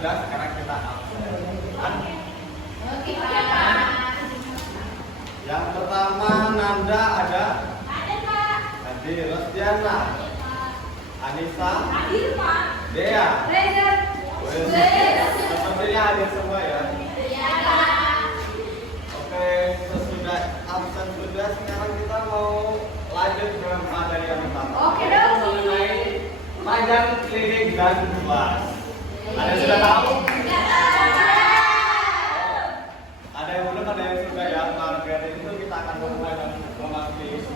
sudah, sekarang kita absen. Oke, Pak. Yang pertama Nanda ada? Ada, Pak. Hadir. Rosdiana? Anissa? Hadir, Pak. Dea? Reza. Sepertinya hadir semua ya. Iya, Pak. Oke, sesudah absen sudah, sekarang kita mau lanjut dengan materi yang pertama. Oke, yaitu dong. mengenai panjang keliling dan luas. Ada yang sudah tahu? Ada yang belum, ada yang sudah ya. Maka dari itu kita akan mulai dan memasuki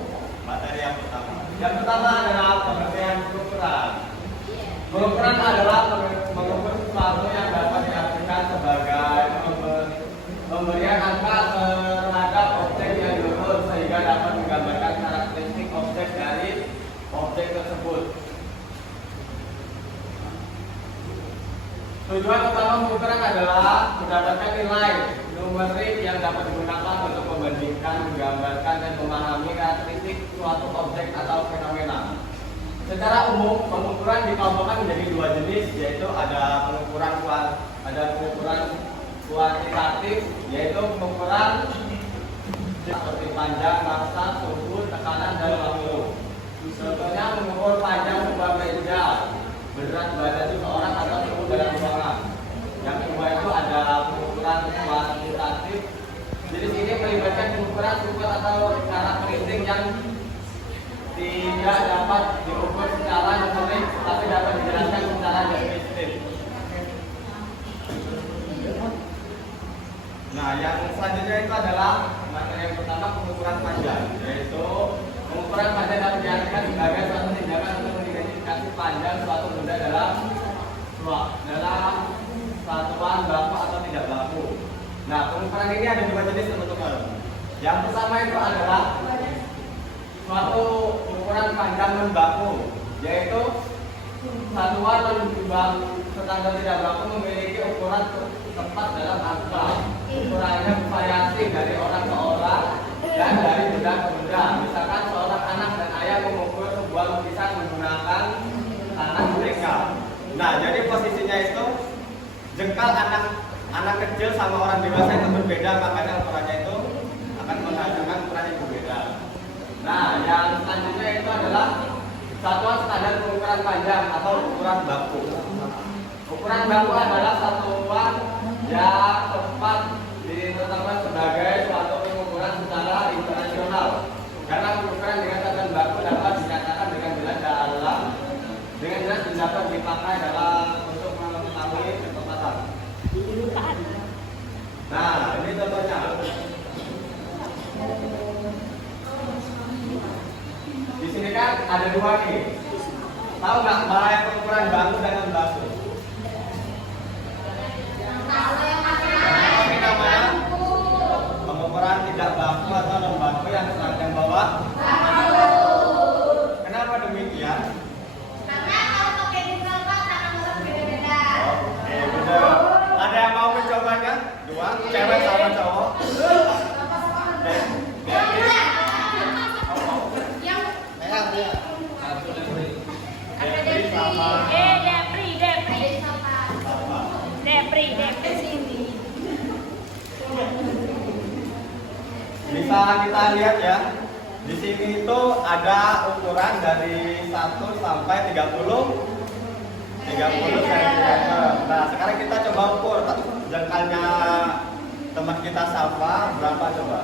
materi yang pertama. Yang pertama adalah pengertian pengukuran. Pengukuran adalah mengukur sesuatu yang dapat diartikan sebagai pemberian angka terhadap objek yang diukur sehingga dapat menggambarkan karakteristik objek dari objek tersebut. Tujuan utama pengukuran adalah mendapatkan nilai numerik yang dapat digunakan untuk membandingkan, menggambarkan, dan memahami karakteristik suatu objek atau fenomena. Secara umum, pengukuran dikelompokkan menjadi dua jenis, yaitu ada pengukuran kuantitatif, yaitu pengukuran seperti panjang, massa, suhu, tekanan, dan waktu. Contohnya mengukur panjang sebuah meja, berat badan seseorang atau suhu dalam ruangan. Yang kedua itu ada pengukuran kuantitatif. Jadi sini melibatkan pengukuran sifat atau karakteristik yang tidak dapat diukur secara numerik, tapi dapat dijelaskan secara deskriptif. Nah, yang selanjutnya itu adalah materi yang pertama, pengukuran panjang, yaitu pengukuran panjang dapat diartikan sebagai suatu tindakan untuk mengidentifikasi panjang suatu benda dalam satuan baku atau tidak baku. Nah, pengukuran ini ada dua jenis, teman-teman. Yang pertama itu adalah suatu ukuran panjang non baku, yaitu satuan non standar tidak baku memiliki ukuran tepat dalam angka. Ukurannya bervariasi dari orang ke orang dan dari benda ke benda. Misalkan seorang anak dan ayah mengukur sebuah lukisan menggunakan tangan mereka. Nah, jadi posisinya itu jengkal anak kecil sama orang dewasa itu berbeda, makanya ukurannya itu akan menghasilkan ukuran yang berbeda. Nah, yang selanjutnya itu adalah satuan standar pengukuran panjang atau ukuran baku. Ukuran baku adalah satuan yang tepat ditetapkan sebagai suatu pengukuran secara internasional. Karena pengukuran dengan satuan baku dapat dikatakan dengan jelas dapat dipakai dalam untuk mengetahui ketepatan. Nah, ini contohnya. Di sini kan ada dua nih. Tahu nggak mana yang pengukuran baku dan non baku? Ini namanya pengukuran tidak baku atau non baku yang bawah. Kenapa demikian? Karena kalau pakai diesel Pak akan berbeda-beda. Oke, benar. Ada yang mau mencobanya? Dua, cewek sama cowok. Depri sini. Bisa kita lihat ya. Di sini itu ada ukuran dari 1 sampai 30 cm. Nah, sekarang kita coba ukur jengkalnya teman kita Safa berapa coba?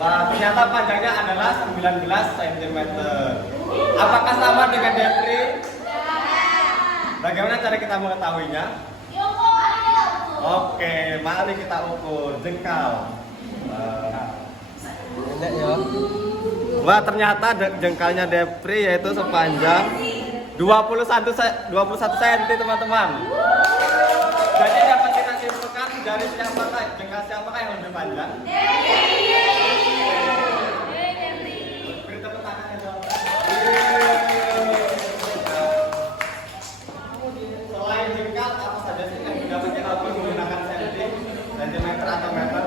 Nah, ternyata panjangnya adalah 19 cm. Apakah sama dengan Depri? Bagaimana cara kita mengetahuinya? Oke, mari kita ukur jengkal. Wah, ternyata jengkalnya Depri yaitu sepanjang 21 cm, teman-teman. Jadi dapat kita simpulkan dari siapakah jengkal siapakah yang lebih panjang? Beri tepuk tangannya dong. Selain jengkal, apa saja sih yang dapat kita ukur menggunakan sentimeter atau meter?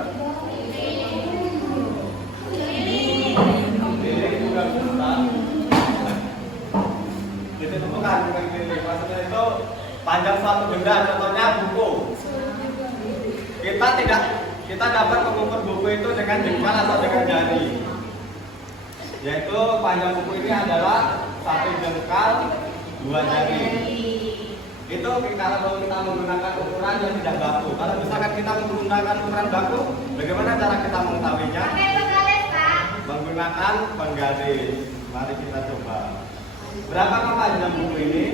Lilin juga bisa. Itu bukan lilin. maksudnya itu panjang suatu benda, contohnya buku. Kita dapat mengukur buku itu dengan jengkal atau dengan jari. Yaitu panjang buku ini adalah 1 jengkal 2 jari. Itu kalau kita menggunakan ukuran yang tidak baku. Kalau misalkan kita menggunakan ukuran baku, bagaimana cara kita mengetahuinya? Pakai penggaris, Pak. Menggunakan penggaris. Mari kita coba. Berapa panjang buku ini?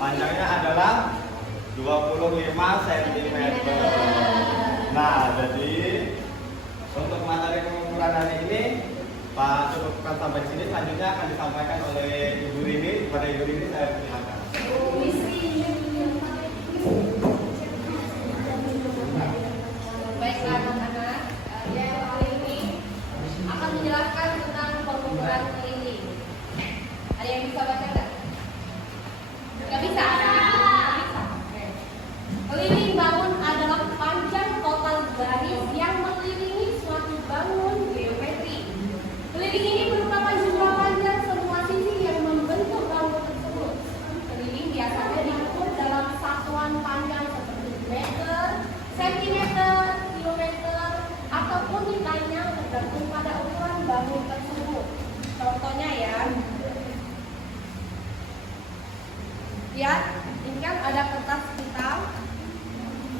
Panjangnya adalah 25 cm. Nah, jadi untuk materi pengukuran hari ini Pak cukupkan sampai sini. Selanjutnya akan disampaikan oleh Ibu Rini. Kepada Ibu Rini saya persilakan. Baiklah anak-anak, yang kali ini akan menjelaskan tentang pengukuran keliling. Ada yang bisa baca nggak? Nggak bisa? Oke. Keliling bangun adalah panjang total garis yang mengelilingi suatu bangun geometri. Keliling ini merupakan jumlah panjang semua sisi yang membentuk bangun tersebut. Keliling biasanya diukur dalam satuan panjang seperti meter, sentimeter, kilometer, ataupun lainnya tergantung pada ukuran bangun tersebut. Contohnya ya, lihat, ini kan ada kertas hitam.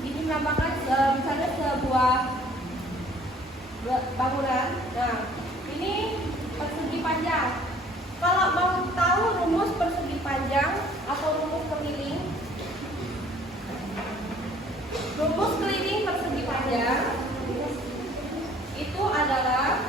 Ini melambangkan misalnya sebuah bangunan. Nah, ini persegi panjang. Kalau mau tahu rumus persegi panjang atau rumus keliling, rumus keliling persegi panjang itu adalah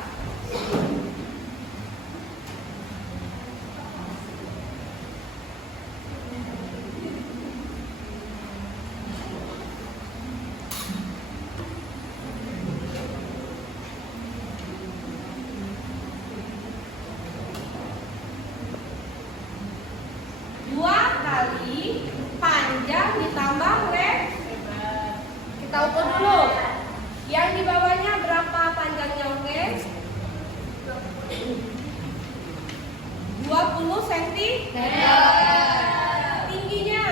dua kali panjang ditambah lebar. Kita ukur dulu. Yang di bawahnya berapa panjangnya, oke? 20 cm. Tingginya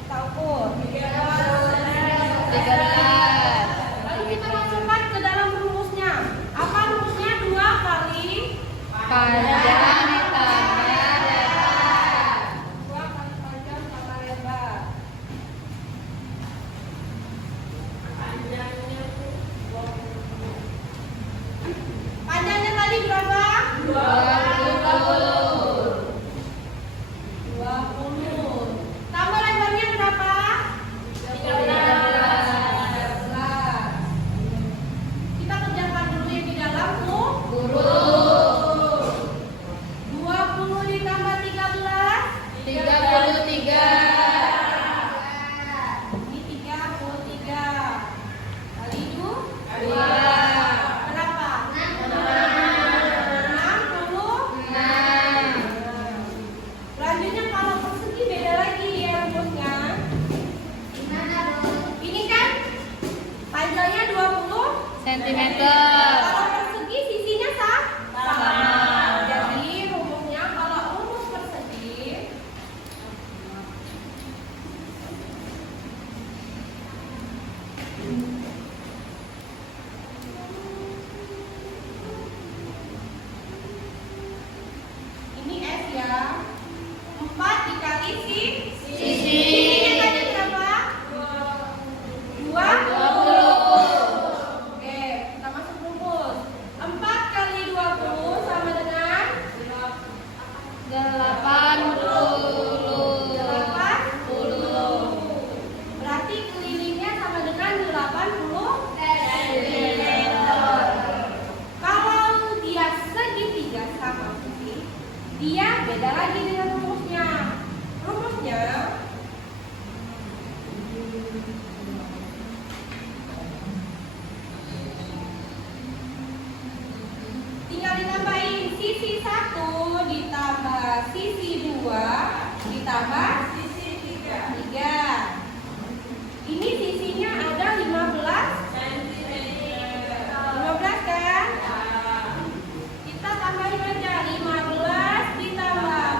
kita ukur 13. Lalu kita masukkan ke dalam rumusnya. Apa rumusnya? 2 kali panjang ditambah lebar. 2 kali panjang tambah lebar. Panjangnya tadi berapa? 20. Tambah lebarnya berapa? 13. Kita kerjakan dulu yang di dalam, Bu. 20 ditambah 13. 33. Ini 33. Kali itu 2. Berapa? 66. Selanjutnya kalau persegi beda lagi ya rumusnya. Ini kan panjangnya 20 Sentimeter. Kalau persegi sisinya sama. Jadi rumusnya kalau rumus persegi ini S ya. 4 dikali sisi. Sisinya tadi berapa? 20. Oke, kita masuk rumus. 4 kali 20 sama dengan 80. 80. Berarti kelilingnya sama dengan 80 cm. Kalau dia segitiga sama sisi, dia beda lagi dengan rumusnya. Rumusnya tinggal ditambahin sisi 1 ditambah sisi 2 ditambah sisi 3. Ini sisinya ada 15 cm. 15 kan? Kita tambahin aja 15 ditambah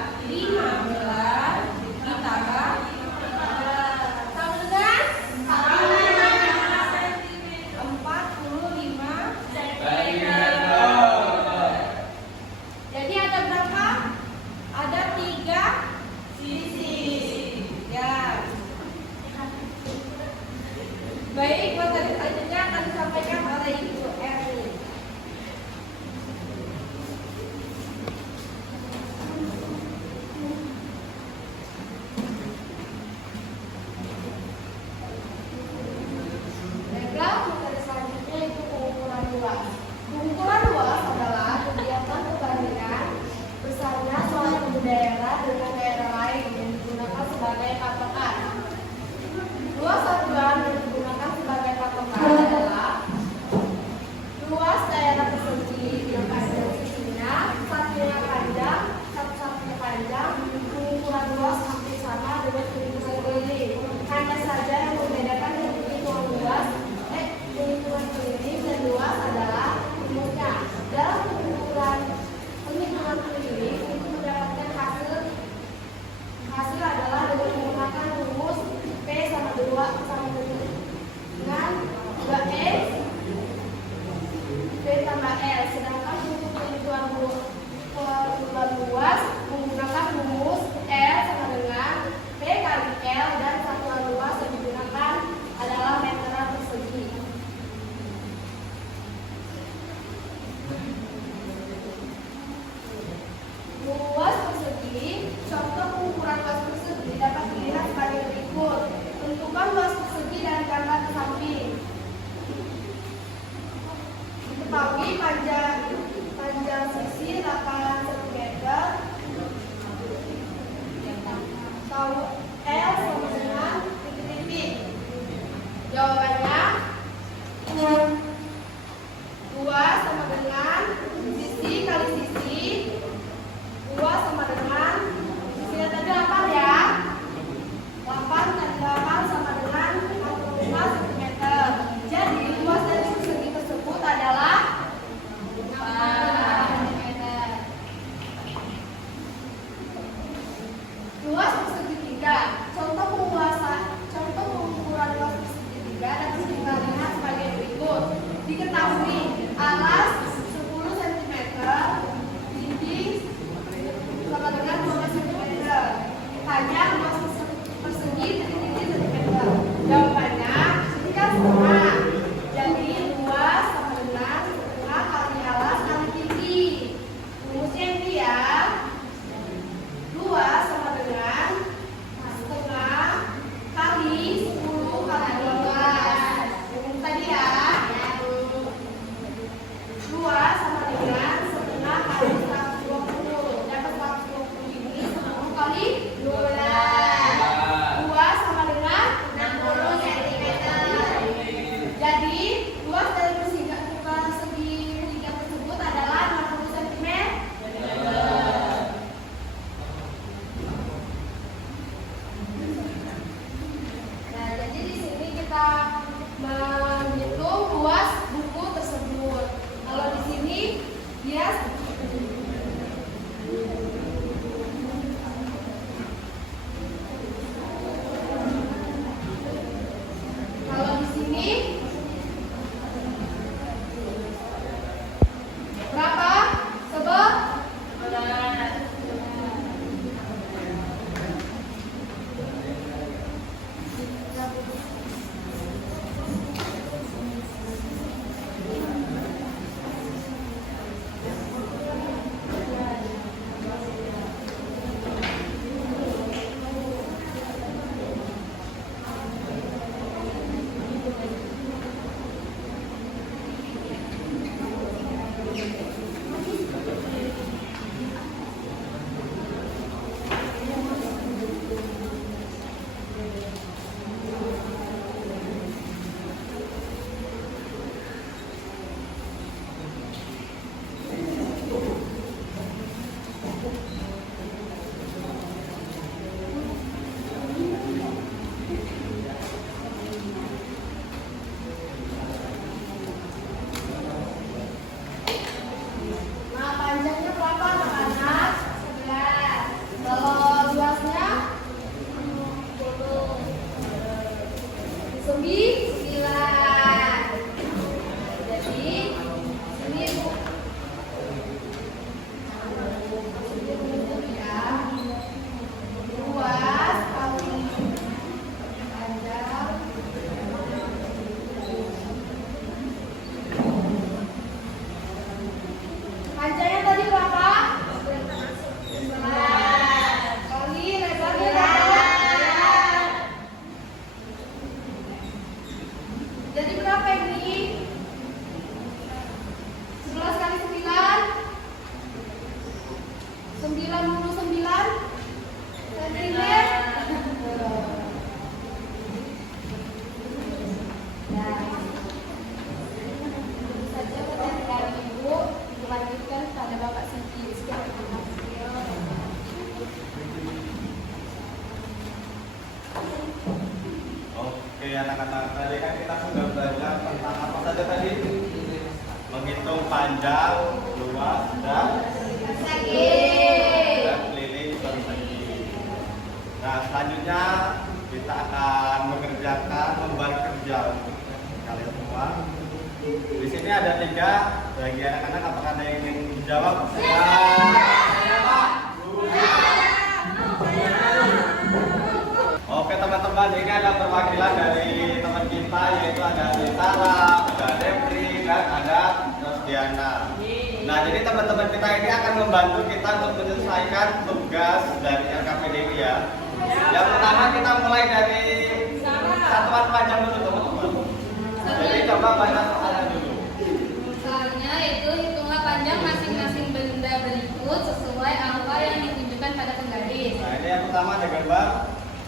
tahu L sama dengan titik-titik? Jawabannya 2 sama dengan sisi kali sisi. 2 sama dengan sisinya tadi 8 ya. 8 kali 8 sama dengan 45 cm. Jadi luas dari persegi tersebut adalah 4 cm. Luas persegitiga. Contoh pengukuran luas persegitiga dapat kita lihat sebagai berikut. Diketahui alas 10 cm, dinding sama dengan 12 cm. Hanya luas persegi titik-titik cm. Jawabannya jika sama. Jadi luas sama dengan setengah kali alas kali tinggi. Rumusnya ini ya. Luas sama dengan setengah kali 10 kali 12. Rumus tadi ya. Luas sama dengan setengah kali 120. Dapat 120 ini 10 kali 12. Luas sama dengan 60 cm. Jadi luas dari persegi tersebut adalah 60 cm. Nah, jadi di sini kita menghitung luas buku tersebut. Kalau di sini dia kalau di sini berapa? Sebab panjangnya berapa anak-anak? 11. Kalau luasnya 9. Jadi ini Bu. Ya. Luas kali panjang. Panjangnya tadi berapa? 11 kali lebarnya berapa? Jadi berapa ini? 11 kali 9 99 cm. Nah, itu saja materi dari Ibu. Dilanjutkan pada Bapak Siti. Sekian terima kasih. Oke anak-anak, tadi kan kita sudah belajar tentang apa saja tadi? Menghitung panjang, luas, dan keliling persegi. Nah selanjutnya kita akan mengerjakan lembar kerja untuk kalian semua. Di sini ada 3 bagi anak-anak. Apakah ada yang ingin menjawab? Oke teman-teman, ini ada perwakilan dari teman kita, yaitu ada Sarah, ada Depri, dan ada Rosdiana. Nah jadi teman-teman kita ini akan membantu kita untuk menyelesaikan tugas dari LKPDI ya. Yang pertama kita mulai dari satuan panjang dulu teman-teman. Jadi coba baca soalnya dulu. Soalnya itu hitunglah panjang masing-masing benda berikut sesuai angka yang ditunjukkan pada penggaris. Nah ini yang pertama ada gambar.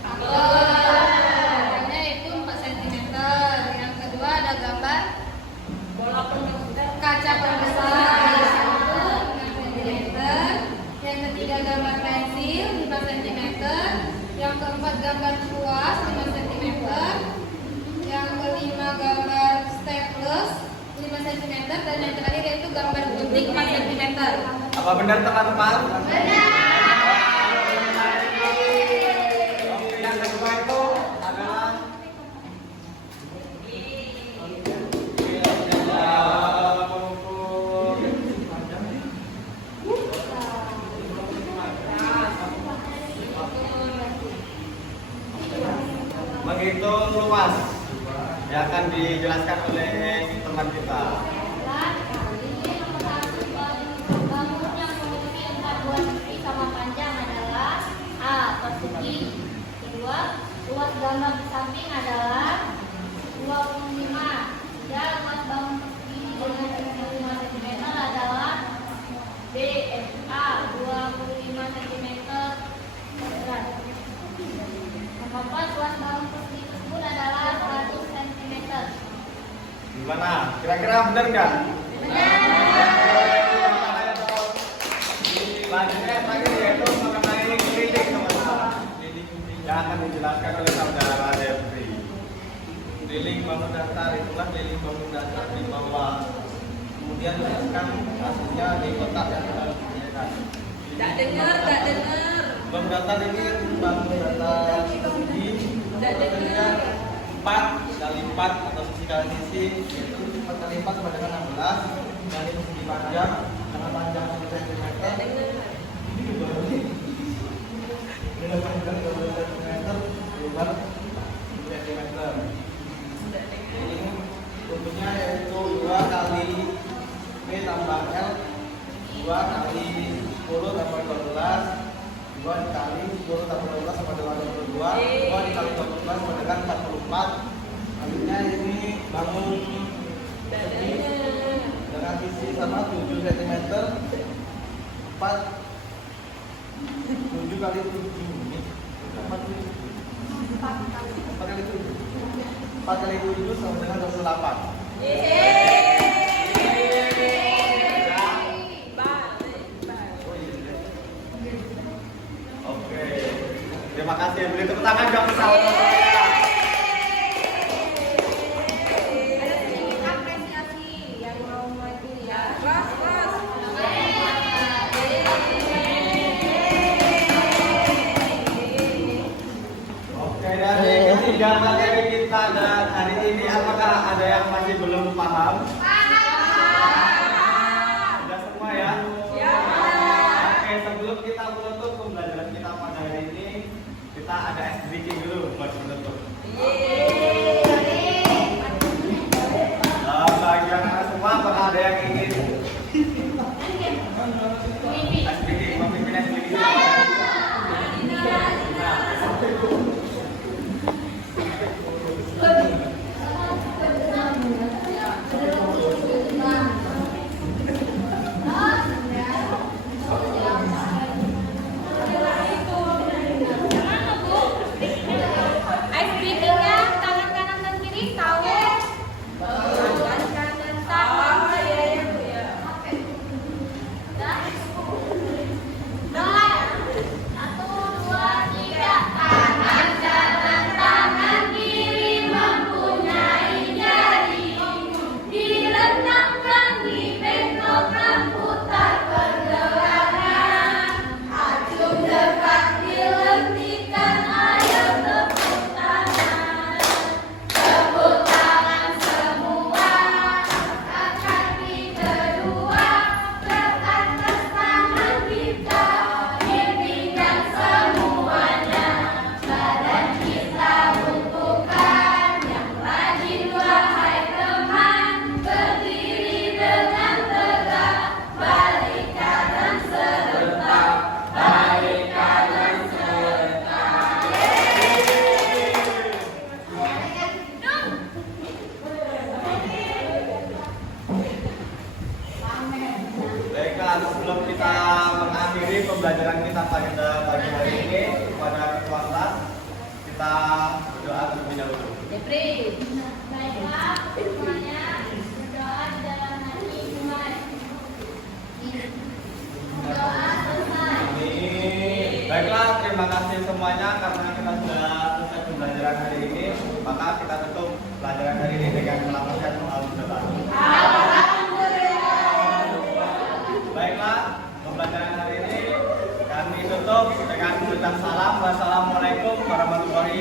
Gambarnya itu 4 cm. Yang kedua ada gambar bola kaca pembesar itu 6 cm. Yang ketiga gambar pensil 5 cm. Yang keempat gambar kuas 5 cm. Yang kelima gambar staples 5 cm. Dan yang terakhir yaitu gambar gunting 4 cm. Apa benar teman-teman? Oke, yang kedua itu adalah menghitung luas yang akan dijelaskan oleh teman kita. Bangun yang memiliki 4 buah sisi sama panjang adalah A. Persegi. Kedua, luas gambar di samping adalah 25. Tiga, luas bangun persegi dengan 25 cm adalah B. A. 25 cm. Yang keempat, luas bangun persegi tersebut adalah 100 cm. Gimana? Kira-kira benar nggak? Selanjutnya tadi yaitu mengenai keliling teman-teman. Yang akan dijelaskan oleh saudara Devri. Keliling bangun datar itulah keliling bangun datar di bawah. Kemudian tuliskan hasilnya di kotak yang kita sediakan. Tidak dengar. Bangun datar ini bangun datar persegi. Bentuknya 4 kali 4 atau sisi kali sisi, yaitu 4 kali 4 sama dengan 16. Dan ini persegi panjang karena panjang 1 cm. Ini juga ini. Ini panjang 12 cm, lebar 1 cm. Ini bentuknya yaitu 2 kali P tambah L, 2 kali 10 tambah 12, 2 dikali 10 tambah 12 sama dengan 22, 2 dikali 12 sama dengan 44. Selanjutnya ini bangun persegi dengan sisi sama 7 cm, 4 7 kali 7 ini 4 kali 7 4 kali 7 sama dengan 28. Oke. Terima kasih. Beri tepuk tangan dong bersama kita. Ada sedikit apresiasi yang mau maju ya. Oke, dari ketiga materi kita dan hari ini apakah ada yang masih belum paham? Sudah semua ya? Oke, sebelum kita menutup pembelajaran kita pada hari ini, kita ada ice breaking dulu buat menutup. Bagi anak semua, apakah ada yang ingin ice breaking, memimpin ice breaking? Kita berdoa terlebih dahulu. Jepri. Baiklah, semuanya berdoa di dalam hati iman. Doa selesai. Amin. Baiklah, terima kasih semuanya karena kita sudah selesai pembelajaran hari ini. Maka kita tutup pelajaran hari ini dengan melakukan doa. Baiklah, pembelajaran hari ini kami tutup dengan mengucapkan salam. Wassalamualaikum warahmatullahi